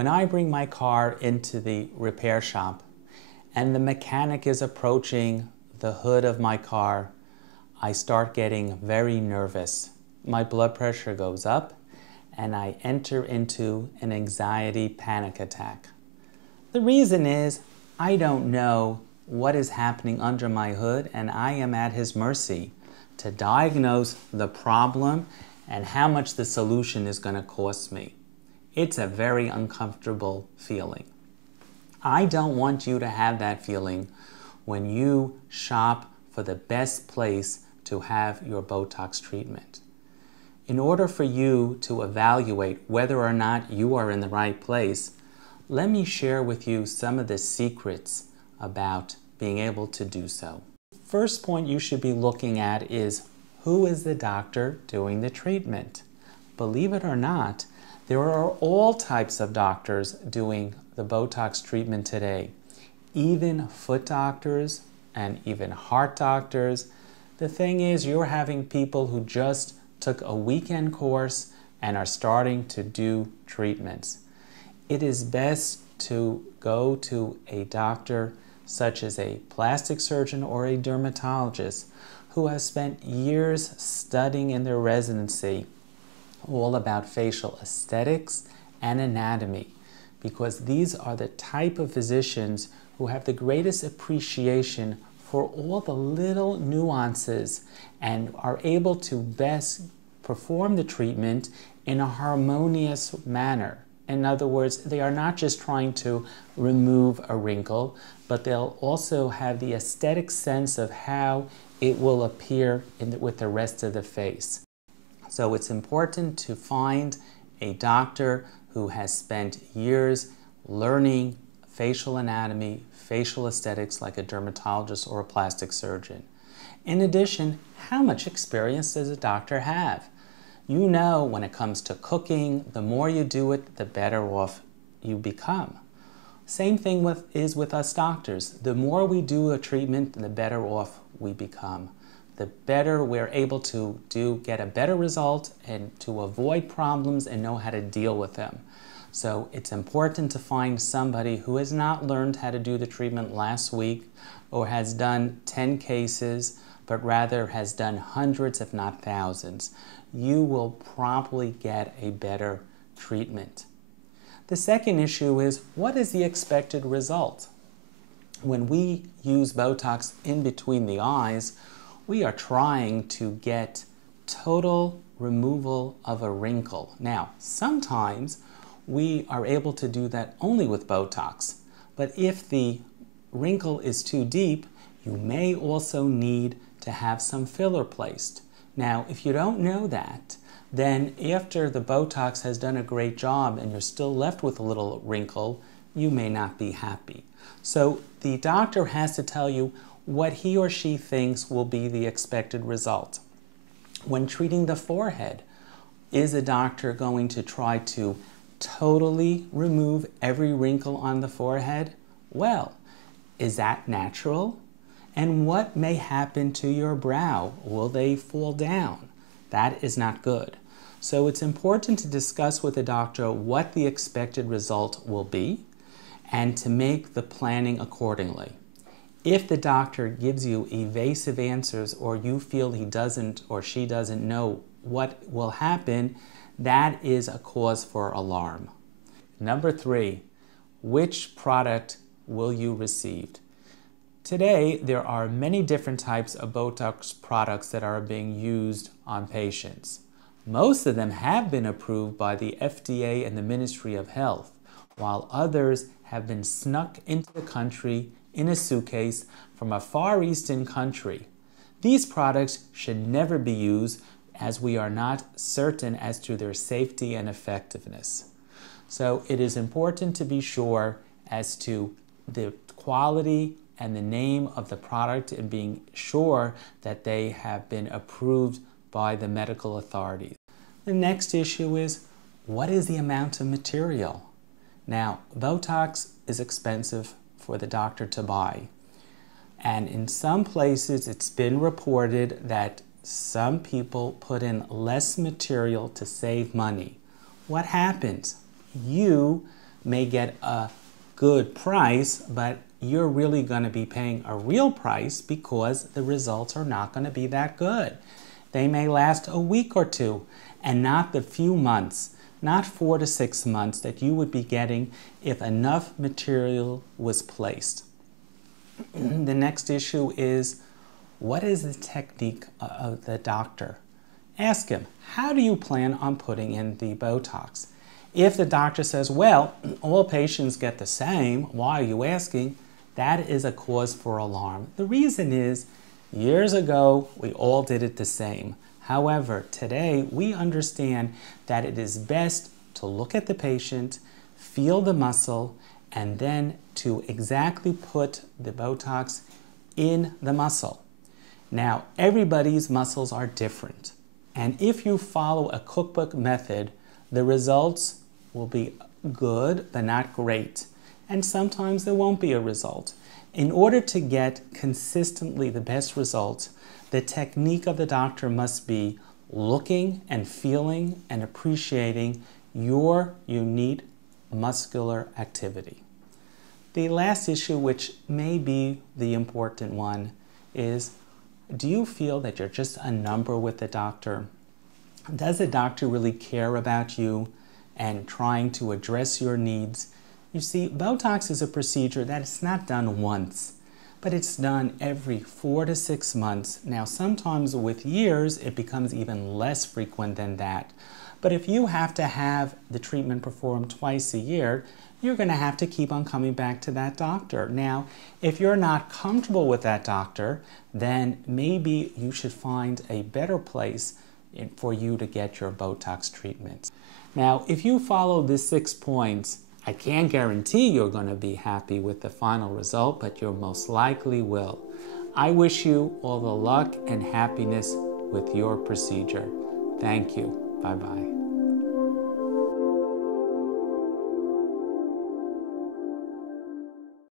When I bring my car into the repair shop and the mechanic is approaching the hood of my car, I start getting very nervous. My blood pressure goes up and I enter into an anxiety panic attack. The reason is I don't know what is happening under my hood, and I am at his mercy to diagnose the problem and how much the solution is going to cost me. It's a very uncomfortable feeling. I don't want you to have that feeling when you shop for the best place to have your Botox treatment. In order for you to evaluate whether or not you are in the right place, let me share with you some of the secrets about being able to do so. First point you should be looking at is, who is the doctor doing the treatment? Believe it or not, there are all types of doctors doing the Botox treatment today. Even foot doctors and even heart doctors. The thing is, you're having people who just took a weekend course and are starting to do treatments. It is best to go to a doctor such as a plastic surgeon or a dermatologist who has spent years studying in their residency all about facial aesthetics and anatomy, because these are the type of physicians who have the greatest appreciation for all the little nuances and are able to best perform the treatment in a harmonious manner. In other words, they are not just trying to remove a wrinkle, but they'll also have the aesthetic sense of how it will appear with the rest of the face. So it's important to find a doctor who has spent years learning facial anatomy, facial aesthetics, like a dermatologist or a plastic surgeon. In addition, how much experience does a doctor have? You know, when it comes to cooking, the more you do it, the better off you become. Same thing is with us doctors. The more we do a treatment, the better off we become. The better we're able to get a better result and to avoid problems and know how to deal with them. So it's important to find somebody who has not learned how to do the treatment last week or has done 10 cases, but rather has done hundreds if not thousands. You will probably get a better treatment. The second issue is, what is the expected result? When we use Botox in between the eyes, we are trying to get total removal of a wrinkle. Now, sometimes we are able to do that only with Botox, but if the wrinkle is too deep, you may also need to have some filler placed. Now, if you don't know that, then after the Botox has done a great job and you're still left with a little wrinkle, you may not be happy. So the doctor has to tell you what he or she thinks will be the expected result. When treating the forehead, is a doctor going to try to totally remove every wrinkle on the forehead? Well, is that natural? And what may happen to your brow? Will they fall down? That is not good. So it's important to discuss with the doctor what the expected result will be and to make the planning accordingly. If the doctor gives you evasive answers or you feel he doesn't or she doesn't know what will happen, that is a cause for alarm. Number 3, which product will you receive? Today, there are many different types of Botox products that are being used on patients. Most of them have been approved by the FDA and the Ministry of Health, while others have been snuck into the country in a suitcase from a Far Eastern country. These products should never be used as we are not certain as to their safety and effectiveness. So it is important to be sure as to the quality and the name of the product and being sure that they have been approved by the medical authorities. The next issue is, what is the amount of material? Now, Botox is expensive for the doctor to buy. And in some places, it's been reported that some people put in less material to save money. What happens? You may get a good price, but you're really going to be paying a real price because the results are not going to be that good. They may last a week or two and not the few months, not 4 to 6 months that you would be getting if enough material was placed. The next issue is, what is the technique of the doctor? Ask him, how do you plan on putting in the Botox? If the doctor says, well, all patients get the same, why are you asking? That is a cause for alarm. The reason is, years ago, we all did it the same. However, today, we understand that it is best to look at the patient, feel the muscle, and then to exactly put the Botox in the muscle. Now, everybody's muscles are different. And if you follow a cookbook method, the results will be good, but not great. And sometimes there won't be a result. In order to get consistently the best results, the technique of the doctor must be looking and feeling and appreciating your unique muscular activity. The last issue, which may be the important one, is, do you feel that you're just a number with the doctor? Does the doctor really care about you and trying to address your needs? You see, Botox is a procedure that is not done once, but it's done every 4 to 6 months. Now, sometimes with years, it becomes even less frequent than that. But if you have to have the treatment performed twice a year, you're going to have to keep on coming back to that doctor. Now, if you're not comfortable with that doctor, then maybe you should find a better place for you to get your Botox treatment. Now, if you follow these 6 points, I can't guarantee you're going to be happy with the final result, but you most likely will. I wish you all the luck and happiness with your procedure. Thank you. Bye-bye.